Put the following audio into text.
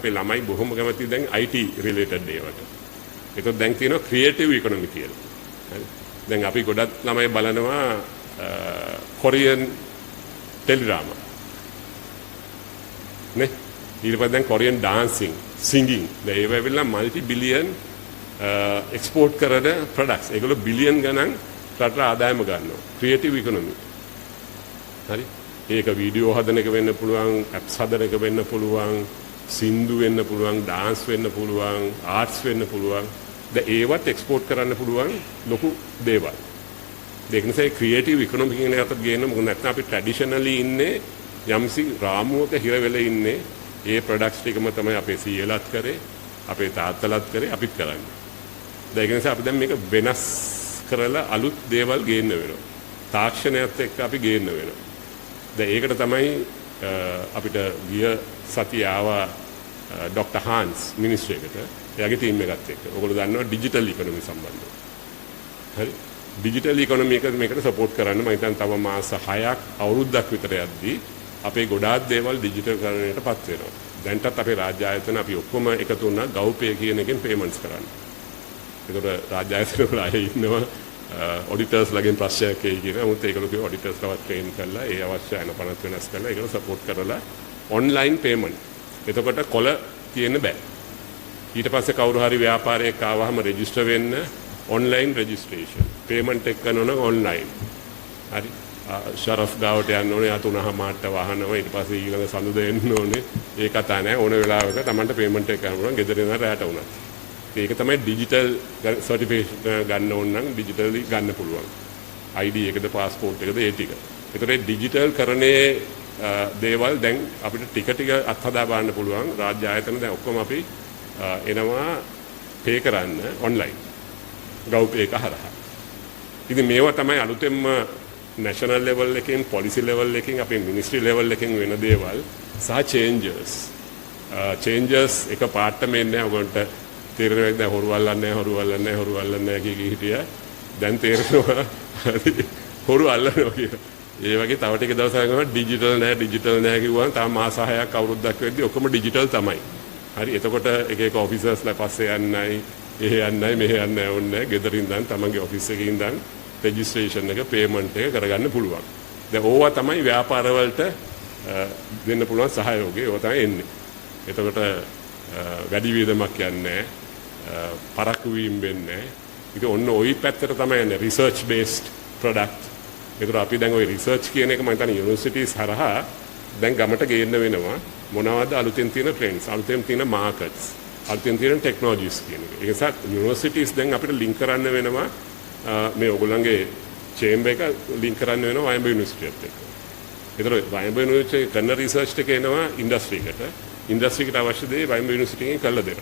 අපේ ළමයි බොහොම කැමති දැන් IT related දේවල්ට. ඒකත් දැන් තියෙනවා creative economy කියලා. හරි. දැන් අපි ගොඩක් ළමයි බලනවා කොරියන් ටෙලිඩ්‍රාමා. නේ? ඊට පස්සේ දැන් කොරියන් dancing, singing. දැන් ඒව වෙලා multi billion export කරන products. ඒගොල්ලෝ බිලියන් ගණන් රටට ආදායම ගන්නවා. creative economy. හරි. ඒක වීඩියෝ හදන එක වෙන්න පුළුවන්, apps හදන එක වෙන්න පුළුවන්, සින්දු වෙන්න පුළුවන්, dance වෙන්න පුළුවන්, arts වෙන්න පුළුවන්. දැන් ඒවත් export කරන්න පුළුවන් ලොකු දේවල්. ඒක නිසා creative economy කියන එකට ගේන්න මොකද නැත්නම් අපි traditionally ඉන්නේ යම්සි රාමුවක හිර වෙලා ඉන්නේ. ඒ products ටිකම තමයි අපේ සීයලත් කරේ, අපේ තාත්තලත් කරේ, අපිත් කරන්නේ. දැන් ඒක නිසා අපි දැන් මේක වෙනස් කරලා අලුත් දේවල් ගේන්න වෙනවා. තාක්ෂණයත් එක්ක අපි ගේන්න වෙනවා. දැන් ඒකට තමයි අපිට ගිය සතිය ආවා ඩොක්ටර් හාන්ස් මිනිස්ට්‍රි එකට. එයාගේ ටීම් එකත් එක්ක. ඔයගොල්ලෝ දන්නවා ඩිජිටල් ඉකොනොමි සම්බන්ධව. හරි. ඩිජිටල් ඉකොනොමි එක මේකට සපෝට් කරන්න මම හිතන්නේ තව මාස 6ක් අවුරුද්දක් විතර යද්දී අපේ ගොඩාක් දේවල් ඩිජිටල් කරණයටපත් වෙනවා. දැන්ටත් අපේ රාජ්‍ය ආයතන අපි ඔක්කොම එකතු වුණා GovPay කියන එකෙන් පේමන්ට්ස් කරන්න. ඒකට රාජ්‍ය ආයතන වල අය ඉන්නවා ඔඩිටර්ස් ලගෙන් ප්‍රශ්නයක් එයි කියන. නමුත් ඒගොල්ලෝ ඔඩිටර්ස්ලවත් ට්‍රේන් කරලා ඒ අවශ්‍ය අනපනත් වෙනස් කරලා ඒගොල්ලෝ සපෝට් කරලා ඔන්ලයින් පේමන්ට්. එතකොට කොල තියෙන්න බෑ. ඊට පස්සේ කවුරු හරි ව්‍යාපාරයක් ආවහම රෙජිස්ටර් වෙන්න ඔන්ලයින් රෙජිස්ට්‍රේෂන්. පේමන්ට් එක කරනවා ඔන්ලයින්. හරි. ශරෆ් ගාවට යන්න ඕනේ, අතුනහ මාට්ට වහනවා, ඊට පස්සේ ඊළඟ සඳුද එන්න ඕනේ. ඒ කතා නෑ. ඕන වෙලාවක Tamanට පේමන්ට් එක කරන්න පුළුවන් ගෙදර ඉඳන් රැට වුණත්. ඒක තමයි ඩිජිටල් සර්ටිෆිකේෂන් ගන්න ඕන නම් ඩිජිටලි ගන්න පුළුවන්. ID එකද પાස්පෝර්ට් එකද ඒ ටික. ඒතරේ ඩිජිටල් කරන්නේ දේවල් දැන් අපිට ටික ටික අත්හදා බලන්න පුළුවන්. රාජ්‍ය ආයතන දැන් ඔක්කොම අපි එනවා පේ කරන්න ඔන්ලයින්. GovPay එක හරහා. ඉතින් මේවා තමයි අලුතෙන්ම national level එකකින් policy level එකකින් අපේ ministry level එකකින් වෙන දේවල් සහ changes එක පාටම එන්නේ ඔයගොල්ලන්ට තේරෙන්නේ දැන් හොරු අල්ලන්නේ කිය හිටියා. දැන් තේරෙනවා හොරු අල්ලනවා කියලා. ඒ වගේ තව ටික දවසක් ගමන් ඩිජිටල් නෑ කිව්වම තාම මාස 6ක් අවුරුද්දක් වෙද්දි ඔක්කොම ඩිජිටල් තමයි. හරි. එතකොට එක එක ඔෆිසර්ස්ලා පස්සේ යන්නයි, එහෙ යන්නයි, මෙහෙ යන්නයි ඕනේ. ගෙදර ඉඳන් තමන්ගේ ඔෆිස් එකේ ඉඳන් රෙජිස්ට්‍රේෂන් එක, පේමන්ට් එක කරගන්න පුළුවන්. දැන් ඕවා තමයි ව්‍යාපාර වලට දෙන්න පුළුවන් සහයෝගය. ඒවා තමයි එන්නේ. එතකොට වැඩි වියදමක් යන්නේ පරක්කු වීම වෙන්නේ. ඉතින් ඔන්න ওই පැත්තට තමයි යන්නේ රිසර්ච් බේස්ඩ් ප්‍රොඩක්ට්. ඒකට අපි දැන් ওই රිසර්ච් කියන එක මම හිතන්නේ යුනිවර්සිටිස් හරහා දැන් ගමට ගේන්න වෙනවා. මොනවද අලුතෙන් තියෙන ට්‍රෙන්ඩ්ස්, අලුතෙන් තියෙන මාකට්ස්, අලුතෙන් තියෙන ටෙක්නොලොජිස් කියන එක. ඒ නිසා යුනිවර්සිටිස් දැන් අපිට ලින්ක් කරන්න වෙනවා මේ ඔයගොල්ලන්ගේ චේම්බර් එක ලින්ක් කරන්න වෙනවා වයඹ යුනිවර්සිටියත් එක්ක. ඒතර වයඹ යුනිවර්සිටියේ කරන රිසර්ච් එක එනවා ඉන්ඩස්ට්‍රි එකට. ඉන්ඩස්ට්‍රි එකට අවශ්‍ය දේ වයඹ යුනිවර්සිටියෙන් කරලා දෙනවා.